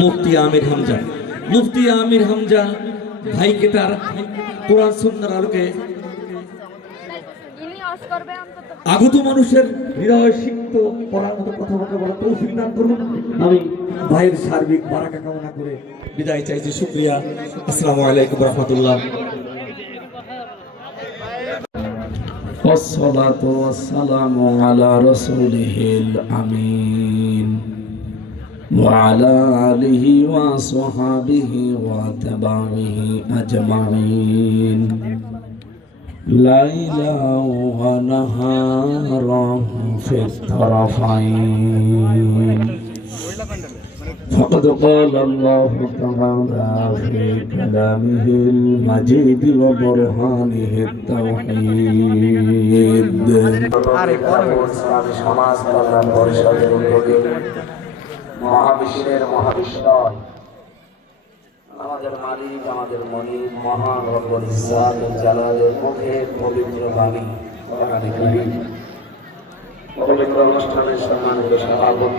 মুফতি আমির হামজা মুফতি আমির হামজা ভাইকে তার কোরআন সুন্নার আলোকে ইনি অস করবে অন্তত আগত মানুষের হৃদয় সিক্ত করার মতো কথাবার্তা বলা তৌফিক দান করুন আমি ভাইয়ের সার্বিক বারাকা কামনা করে বিদায় চাইছি শুক্রিয়া আসসালামু আলাইকুম রহমতুল্লাহ والصلاة والسلام على رسوله الأمين وعلى آله وصحابه وتبعه أجمعين ليلا ونهارا في الطرفين فقد قال الله تعالى في كلامه المجيد وبرهانه التوحيد মহাবিশ্বের মহাবিশ্বয়। আমাদের মালিক, আমাদের মনি মহান রব্বুল ও জালালের মুখে পবিত্র বাণী। পবিত্র অনুষ্ঠানের সম্মানিত সভাপতি